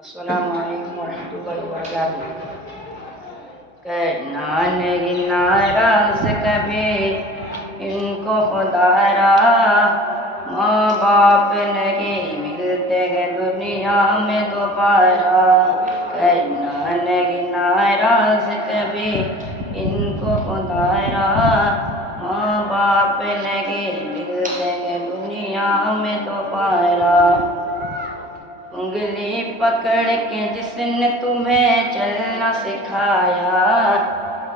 السلام علیکم ورحمۃ اللہ وبرکاتہ۔ کرنا نہیں ناراض کبھی ان کو خدا را، ماں باپ نہیں ملتے ہیں دنیا میں دوبارہ۔ کرنا نہیں ناراض کبھی ان کو خدا را، ماں باپ نہیں ملتے ہیں دنیا میں دوبارہ۔ انگلی پکڑ کے جس نے تمہیں چلنا سکھایا،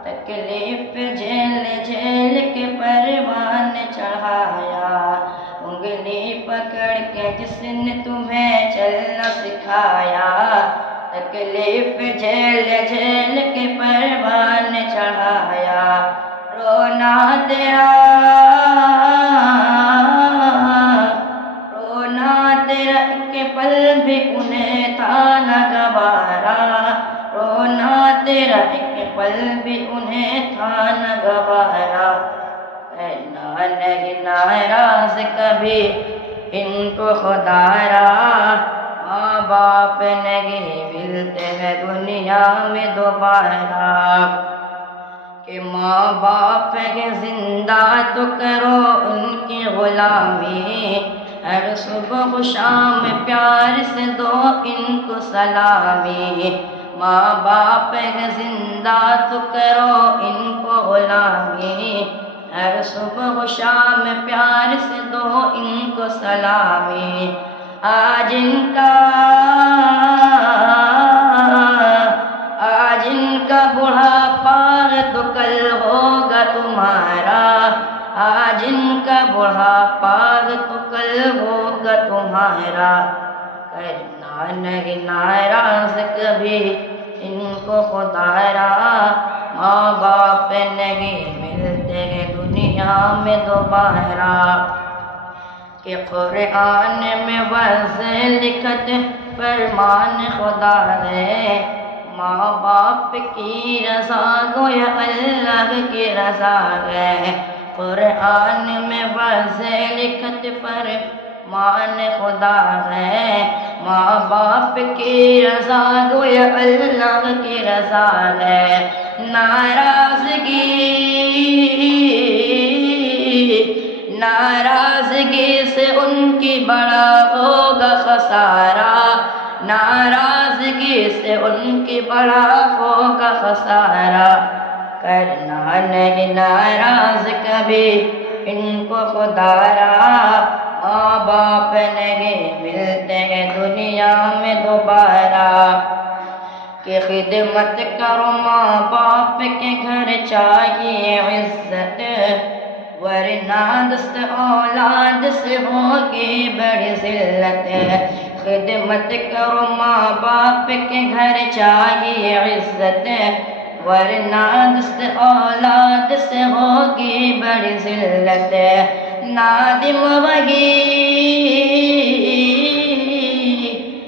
تکلیف جھیل جھیل کے پروان چڑھایا۔ انگلی پکڑ کے جس نے تمہیں چلنا سکھایا، تکلیف جھیل جھیل کے پروان چڑھایا۔ رونا تیرا ایک پل بھی انہیں تھا نہ گوارا، رونا تیرا ایک پل بھی انہیں تھا نہ گوارا۔ کرنا نہیں ناراض کبھی ان کو خدا را، ماں باپ نہیں ملتے ہیں دنیا میں دوبارہ۔ کہ ماں باپ ہے زندہ تو کرو ان کی غلامی، ہر صبح و شام پیار سے دو ان کو سلامی۔ ماں باپ ہے زندہ تو کرو ان کو غلامی، ہر صبح و شام پیار سے دو ان کو سلامی۔ آج ان کا بڑھاپا ہے تو کل ہوگا تمہارا، آج ان کا بڑھاپا ہے تو کل ہوگا تمہارا۔ کرنا نہیں ناراض کبھی ان کو خدا را، ماں باپ نہیں ملتے ہیں دنیا میں دوبارہ۔ کہ قرآن میں واضح لکھت فرمان خدا ہے، ماں باپ کی رضا گویا اللہ کی رضا ہے۔ قرآن میں واضح لکھت فرمان خدا ہے، ماں باپ کی رضا گویا اللہ کی رضا ہے۔ ناراضگی سے ان کی بڑا ہوگا خسارہ، ناراضگی سے ان کی بڑا ہوگا خسارہ۔ کرنا نہیں ناراض کبھی ان کو خدا را، ماں باپ نہیں ملتے ہیں دنیا میں دوبارہ۔ کہ خدمت کرو ماں باپ کے گھر چاہیے عزت، ورنہ دست اولاد سے ہوگی بڑی ذلت۔ خدمت کرو ماں باپ کے گھر چاہیے عزت، ورنہ دست اولاد سے ہوگی بڑی ذلت۔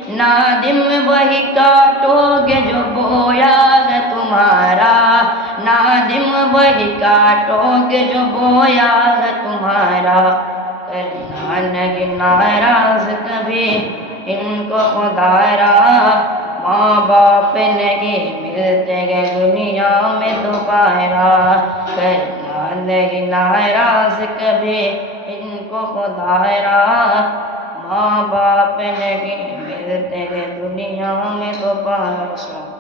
نادم وہی کاٹو گے جو بویا ہے تمہارا، نادم وہی کاٹو گے جو بویا ہے تمہارا۔ کرنا نہیں ناراض کبھی ان کو خدا را، ماں باپ نہیں ملتے ہیں دنیا میں دوبارہ۔ کرنا نہیں ناراض کبھی ان کو خدا را، ماں باپ نہیں ملتے ہیں دنیا میں دوبارہ۔